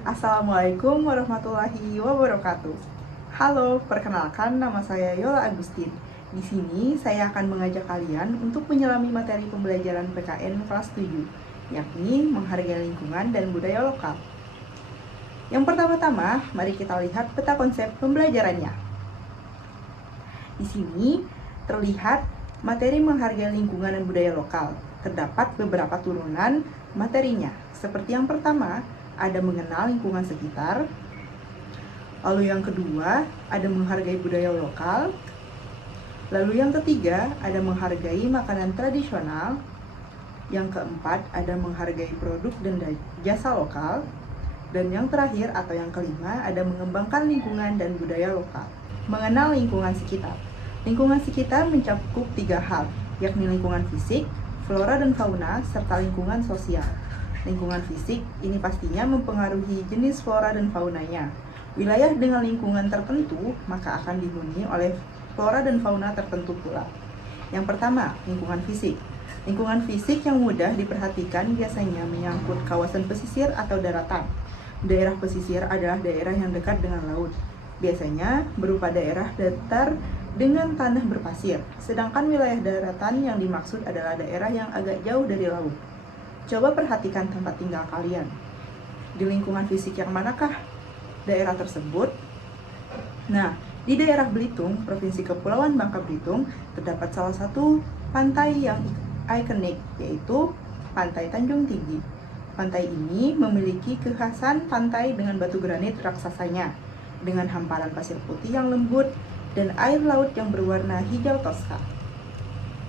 Assalamualaikum warahmatullahi wabarakatuh. Halo, perkenalkan nama saya Yola Agustin. Di sini saya akan mengajak kalian untuk menyelami materi pembelajaran PKN kelas 7, yakni menghargai lingkungan dan budaya lokal. Yang pertama-tama, mari kita lihat peta konsep pembelajarannya. Di sini terlihat materi menghargai lingkungan dan budaya lokal. Terdapat beberapa turunan materinya. Seperti yang pertama, ada mengenal lingkungan sekitar. Lalu yang kedua, ada menghargai budaya lokal. Lalu yang ketiga, ada menghargai makanan tradisional. Yang keempat, ada menghargai produk dan jasa lokal. Dan yang terakhir atau yang kelima, ada mengembangkan lingkungan dan budaya lokal. Mengenal lingkungan sekitar. Lingkungan sekitar mencakup 3 hal, yakni lingkungan fisik, flora dan fauna, serta lingkungan sosial. Lingkungan fisik ini pastinya mempengaruhi jenis flora dan faunanya. Wilayah dengan lingkungan tertentu maka akan dihuni oleh flora dan fauna tertentu pula. Yang pertama, lingkungan fisik. Lingkungan fisik yang mudah diperhatikan biasanya menyangkut kawasan pesisir atau daratan. Daerah pesisir adalah daerah yang dekat dengan laut. Biasanya berupa daerah datar dengan tanah berpasir, sedangkan wilayah daratan yang dimaksud adalah daerah yang agak jauh dari laut. Coba perhatikan tempat tinggal kalian. Di lingkungan fisik yang manakah daerah tersebut? Nah, di daerah Belitung, Provinsi Kepulauan Bangka Belitung, terdapat salah satu pantai yang ikonik, yaitu Pantai Tanjung Tinggi. Pantai ini memiliki kekhasan pantai dengan batu granit raksasanya, dengan hamparan pasir putih yang lembut dan air laut yang berwarna hijau toska.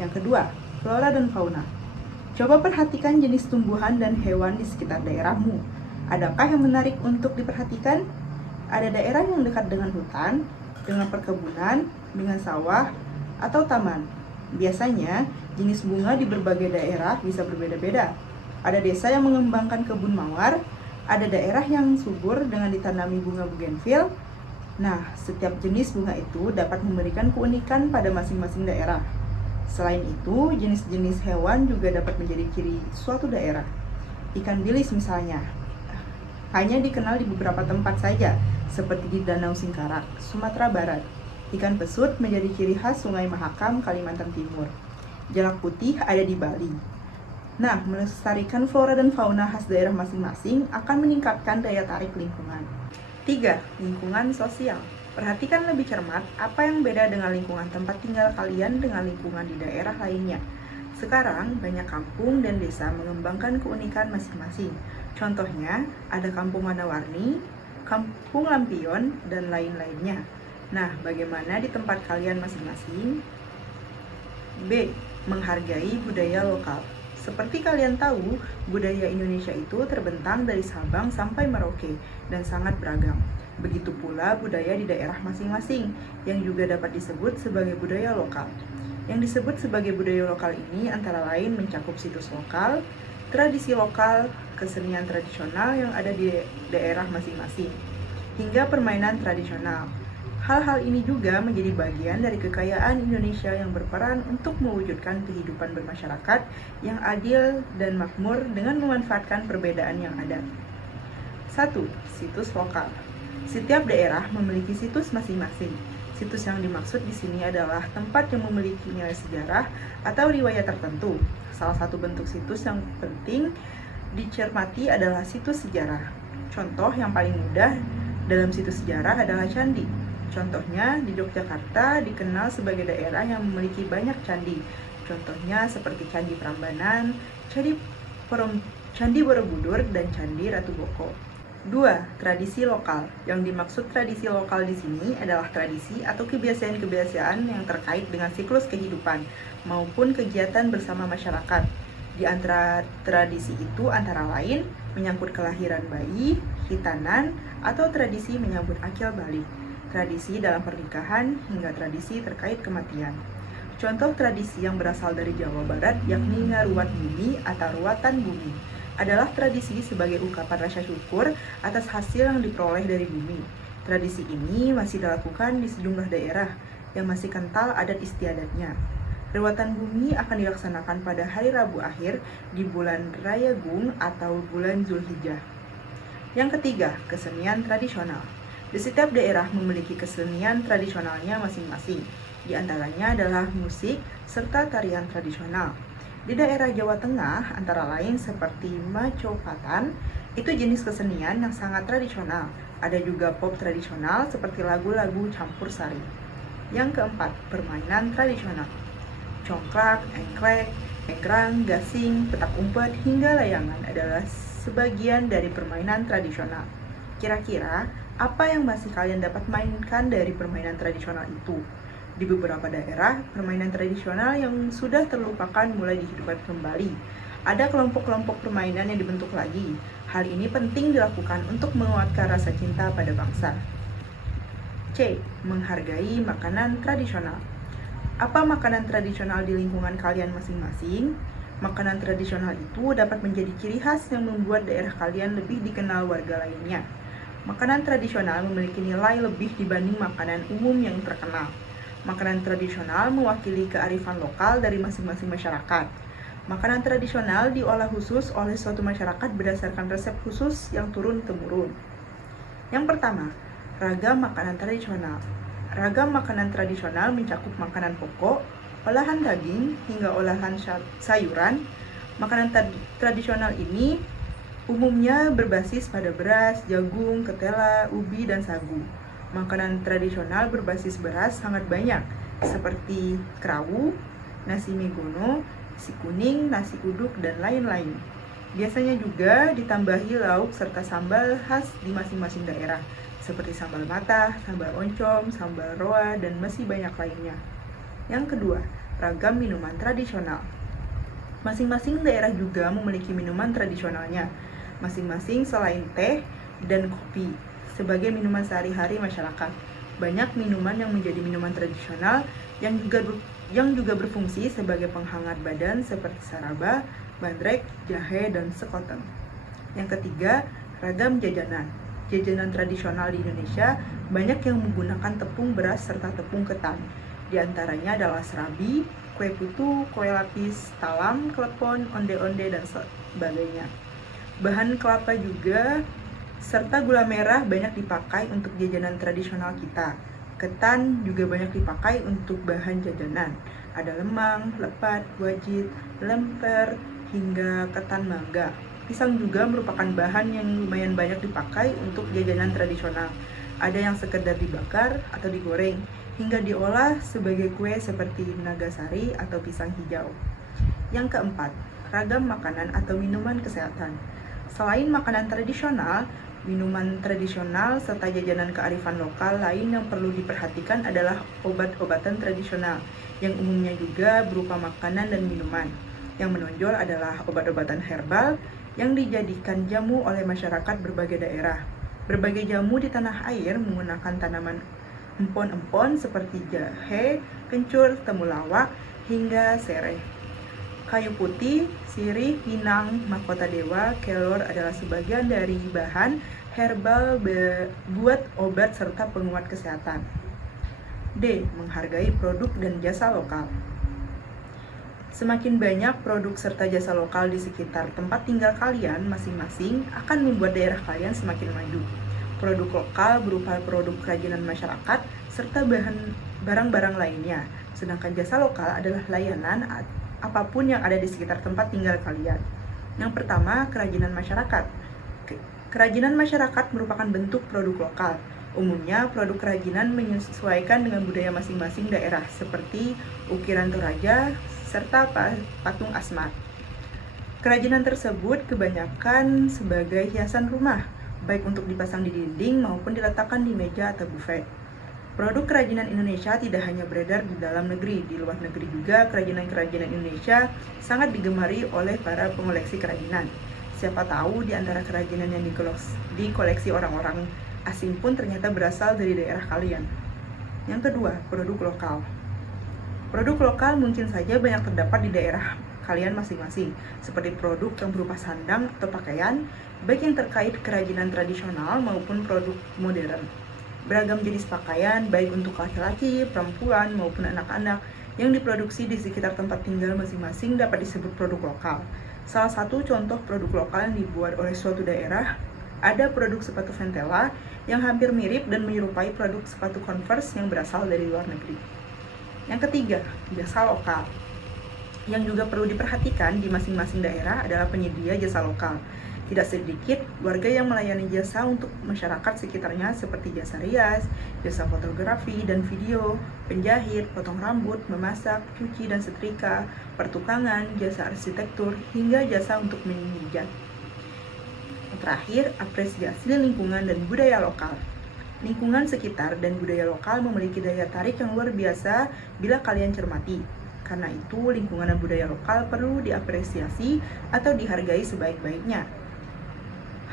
Yang kedua, flora dan fauna. Coba perhatikan jenis tumbuhan dan hewan di sekitar daerahmu. Adakah yang menarik untuk diperhatikan? Ada daerah yang dekat dengan hutan, dengan perkebunan, dengan sawah, atau taman. Biasanya, jenis bunga di berbagai daerah bisa berbeda-beda. Ada desa yang mengembangkan kebun mawar, ada daerah yang subur dengan ditanami bunga bougainville. Nah, setiap jenis bunga itu dapat memberikan keunikan pada masing-masing daerah. Selain itu, jenis-jenis hewan juga dapat menjadi ciri suatu daerah. Ikan bilis misalnya, hanya dikenal di beberapa tempat saja, seperti di Danau Singkarak, Sumatera Barat. Ikan pesut menjadi ciri khas Sungai Mahakam, Kalimantan Timur. Jalak putih ada di Bali. Nah, melestarikan flora dan fauna khas daerah masing-masing akan meningkatkan daya tarik lingkungan. 3. Lingkungan sosial. Perhatikan lebih cermat apa yang beda dengan lingkungan tempat tinggal kalian dengan lingkungan di daerah lainnya. Sekarang, banyak kampung dan desa mengembangkan keunikan masing-masing. Contohnya, ada Kampung Warna-Warni, Kampung Lampion, dan lain-lainnya. Nah, bagaimana di tempat kalian masing-masing? B. Menghargai budaya lokal. Seperti kalian tahu, budaya Indonesia itu terbentang dari Sabang sampai Merauke dan sangat beragam. Begitu pula budaya di daerah masing-masing yang juga dapat disebut sebagai budaya lokal. Yang disebut sebagai budaya lokal ini antara lain mencakup situs lokal, tradisi lokal, kesenian tradisional yang ada di daerah masing-masing, hingga permainan tradisional. Hal-hal ini juga menjadi bagian dari kekayaan Indonesia yang berperan untuk mewujudkan kehidupan bermasyarakat yang adil dan makmur dengan memanfaatkan perbedaan yang ada. 1. Situs lokal. Setiap daerah memiliki situs masing-masing. Situs yang dimaksud di sini adalah tempat yang memiliki nilai sejarah atau riwayat tertentu. Salah satu bentuk situs yang penting dicermati adalah situs sejarah. Contoh yang paling mudah dalam situs sejarah adalah candi. Contohnya di Yogyakarta dikenal sebagai daerah yang memiliki banyak candi. Contohnya seperti Candi Prambanan, Candi Borobudur, dan Candi Ratu Boko. 2. Tradisi lokal. Yang dimaksud tradisi lokal di sini adalah tradisi atau kebiasaan-kebiasaan yang terkait dengan siklus kehidupan maupun kegiatan bersama masyarakat. Di antara tradisi itu antara lain menyangkut kelahiran bayi, hitanan, atau tradisi menyambut akil balik, tradisi dalam pernikahan, hingga tradisi terkait kematian. Contoh tradisi yang berasal dari Jawa Barat yakni ngaruat bumi atau ruatan bumi adalah tradisi sebagai ungkapan rasa syukur atas hasil yang diperoleh dari bumi. Tradisi ini masih dilakukan di sejumlah daerah yang masih kental adat istiadatnya. Ruatan bumi akan dilaksanakan pada hari Rabu akhir di bulan Rayagung atau bulan Zulhijjah. Yang ketiga, kesenian tradisional. Di setiap daerah memiliki kesenian tradisionalnya masing-masing. Di antaranya adalah musik serta tarian tradisional. Di daerah Jawa Tengah, antara lain seperti Macopatan, itu jenis kesenian yang sangat tradisional. Ada juga pop tradisional seperti lagu-lagu campur sari. Yang keempat, permainan tradisional. Congklak, engklek, egrang, gasing, petak umpet, hingga layangan adalah sebagian dari permainan tradisional. Kira-kira, apa yang masih kalian dapat mainkan dari permainan tradisional itu? Di beberapa daerah, permainan tradisional yang sudah terlupakan mulai dihidupkan kembali. Ada kelompok-kelompok permainan yang dibentuk lagi. Hal ini penting dilakukan untuk menguatkan rasa cinta pada bangsa. C. Menghargai makanan tradisional. Apa makanan tradisional di lingkungan kalian masing-masing? Makanan tradisional itu dapat menjadi ciri khas yang membuat daerah kalian lebih dikenal warga lainnya. Makanan tradisional memiliki nilai lebih dibanding makanan umum yang terkenal. Makanan tradisional mewakili kearifan lokal dari masing-masing masyarakat. Makanan tradisional diolah khusus oleh suatu masyarakat berdasarkan resep khusus yang turun-temurun. Yang pertama, ragam makanan tradisional. Ragam makanan tradisional mencakup makanan pokok, olahan daging, hingga olahan sayuran. Makanan tradisional ini umumnya berbasis pada beras, jagung, ketela, ubi, dan sagu. Makanan tradisional berbasis beras sangat banyak, seperti kerawu, nasi megono, nasi kuning, nasi uduk, dan lain-lain. Biasanya juga ditambahi lauk serta sambal khas di masing-masing daerah, seperti sambal matah, sambal oncom, sambal roa, dan masih banyak lainnya. Yang kedua, ragam minuman tradisional. Masing-masing daerah juga memiliki minuman tradisionalnya, masing-masing selain teh dan kopi, sebagai minuman sehari-hari masyarakat. Banyak minuman yang menjadi minuman tradisional yang juga berfungsi sebagai penghangat badan seperti saraba, bandrek, jahe, dan sekoteng. Yang ketiga, ragam jajanan. Jajanan tradisional di Indonesia banyak yang menggunakan tepung beras serta tepung ketan. Di antaranya adalah serabi, kue putu, kue lapis, talam, klepon, onde-onde, dan sebagainya. Bahan kelapa juga serta gula merah banyak dipakai untuk jajanan tradisional kita. Ketan juga banyak dipakai untuk bahan jajanan. Ada lemang, lepat, wajit, lemper, hingga ketan mangga. Pisang juga merupakan bahan yang lumayan banyak dipakai untuk jajanan tradisional. Ada yang sekedar dibakar atau digoreng, hingga diolah sebagai kue seperti nagasari atau pisang hijau. Yang keempat, ragam makanan atau minuman kesehatan. Selain makanan tradisional, minuman tradisional serta jajanan kearifan lokal lain yang perlu diperhatikan adalah obat-obatan tradisional, yang umumnya juga berupa makanan dan minuman. Yang menonjol adalah obat-obatan herbal yang dijadikan jamu oleh masyarakat berbagai daerah. Berbagai jamu di tanah air menggunakan tanaman empon-empon seperti jahe, kencur, temulawak, hingga sereh. Kayu putih, sirih, pinang, mahkota dewa, kelor adalah sebagian dari bahan herbal buat obat serta penguat kesehatan. D. Menghargai produk dan jasa lokal. Semakin banyak produk serta jasa lokal di sekitar tempat tinggal kalian masing-masing akan membuat daerah kalian semakin maju. Produk lokal berupa produk kerajinan masyarakat serta barang-barang lainnya. Sedangkan jasa lokal adalah layanan apapun yang ada di sekitar tempat tinggal kalian. Yang pertama, kerajinan masyarakat. Kerajinan masyarakat merupakan bentuk produk lokal. Umumnya, produk kerajinan menyesuaikan dengan budaya masing-masing daerah, seperti ukiran Toraja serta patung Asmat. Kerajinan tersebut kebanyakan sebagai hiasan rumah, baik untuk dipasang di dinding maupun diletakkan di meja atau buffet. Produk kerajinan Indonesia tidak hanya beredar di dalam negeri, di luar negeri juga kerajinan-kerajinan Indonesia sangat digemari oleh para pengoleksi kerajinan. Siapa tahu di antara kerajinan yang dikoleksi orang-orang asing pun ternyata berasal dari daerah kalian. Yang kedua, produk lokal. Produk lokal mungkin saja banyak terdapat di daerah kalian masing-masing, seperti produk yang berupa sandang atau pakaian, baik yang terkait kerajinan tradisional maupun produk modern. Beragam jenis pakaian, baik untuk laki-laki, perempuan, maupun anak-anak, yang diproduksi di sekitar tempat tinggal masing-masing dapat disebut produk lokal. Salah satu contoh produk lokal yang dibuat oleh suatu daerah Ada produk sepatu Ventela yang hampir mirip dan menyerupai produk sepatu Converse yang berasal dari luar negeri. Yang ketiga, jasa lokal. Yang juga perlu diperhatikan di masing-masing daerah adalah penyedia jasa lokal. Tidak sedikit warga yang melayani jasa untuk masyarakat sekitarnya seperti jasa rias, jasa fotografi dan video, penjahit, potong rambut, memasak, cuci dan setrika, pertukangan, jasa arsitektur, hingga jasa untuk memijat. Terakhir, apresiasi lingkungan dan budaya lokal. Lingkungan sekitar dan budaya lokal memiliki daya tarik yang luar biasa bila kalian cermati. Karena itu, lingkungan dan budaya lokal perlu diapresiasi atau dihargai sebaik-baiknya.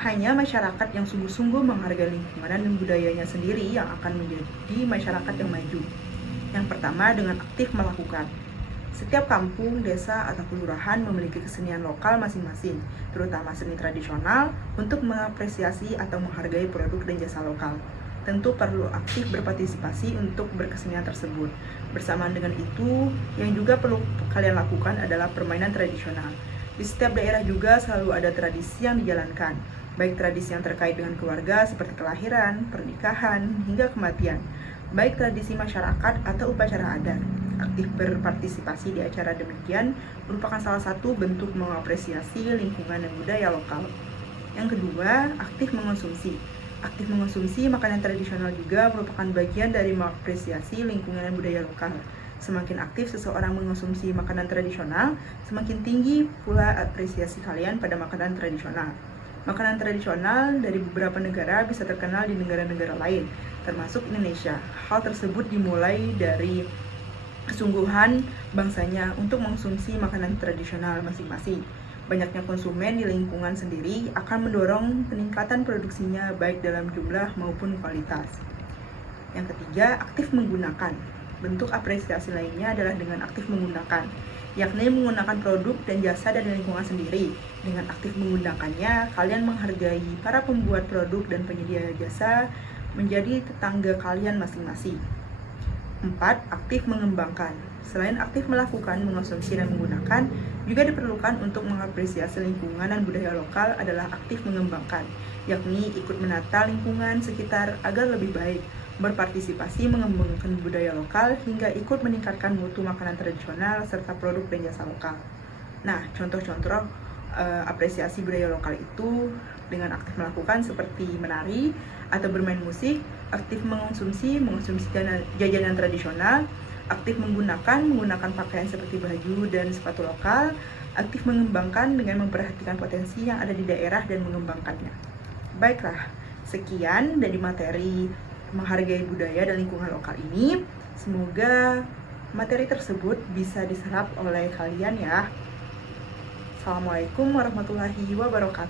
Hanya masyarakat yang sungguh-sungguh menghargai lingkungan dan budayanya sendiri yang akan menjadi masyarakat yang maju. Yang pertama, dengan aktif melakukan. Setiap kampung, desa, atau kelurahan memiliki kesenian lokal masing-masing, terutama seni tradisional, untuk mengapresiasi atau menghargai produk dan jasa lokal. Tentu perlu aktif berpartisipasi untuk berkesenian tersebut. Bersamaan dengan itu, yang juga perlu kalian lakukan adalah permainan tradisional. Di setiap daerah juga selalu ada tradisi yang dijalankan, baik tradisi yang terkait dengan keluarga seperti kelahiran, pernikahan, hingga kematian, baik tradisi masyarakat atau upacara adat. Aktif berpartisipasi di acara demikian merupakan salah satu bentuk mengapresiasi lingkungan dan budaya lokal. Yang kedua, aktif mengonsumsi. Aktif mengonsumsi makanan tradisional juga merupakan bagian dari mengapresiasi lingkungan dan budaya lokal. Semakin aktif seseorang mengonsumsi makanan tradisional, semakin tinggi pula apresiasi kalian pada makanan tradisional. Makanan tradisional dari beberapa negara bisa terkenal di negara-negara lain, termasuk Indonesia. Hal tersebut dimulai dari kesungguhan bangsanya untuk mengonsumsi makanan tradisional masing-masing. Banyaknya konsumen di lingkungan sendiri akan mendorong peningkatan produksinya baik dalam jumlah maupun kualitas. Yang ketiga, aktif menggunakan. Bentuk apresiasi lainnya adalah dengan aktif menggunakan, yakni menggunakan produk dan jasa dari lingkungan sendiri. Dengan aktif menggunakannya, kalian menghargai para pembuat produk dan penyedia jasa menjadi tetangga kalian masing-masing. 4. Aktif mengembangkan. Selain aktif melakukan, mengonsumsi, dan menggunakan, juga diperlukan untuk mengapresiasi lingkungan dan budaya lokal adalah aktif mengembangkan, yakni ikut menata lingkungan sekitar agar lebih baik, berpartisipasi mengembangkan budaya lokal, hingga ikut meningkatkan mutu makanan tradisional serta produk dan jasa lokal. Nah, contoh-contoh apresiasi budaya lokal itu dengan aktif melakukan seperti menari atau bermain musik, aktif mengonsumsi jajanan tradisional, aktif menggunakan pakaian seperti baju dan sepatu lokal, aktif mengembangkan dengan memperhatikan potensi yang ada di daerah dan mengembangkannya. Baiklah, sekian dari materi menghargai budaya dan lingkungan lokal ini. Semoga materi tersebut bisa diserap oleh kalian ya. Assalamualaikum warahmatullahi wabarakatuh.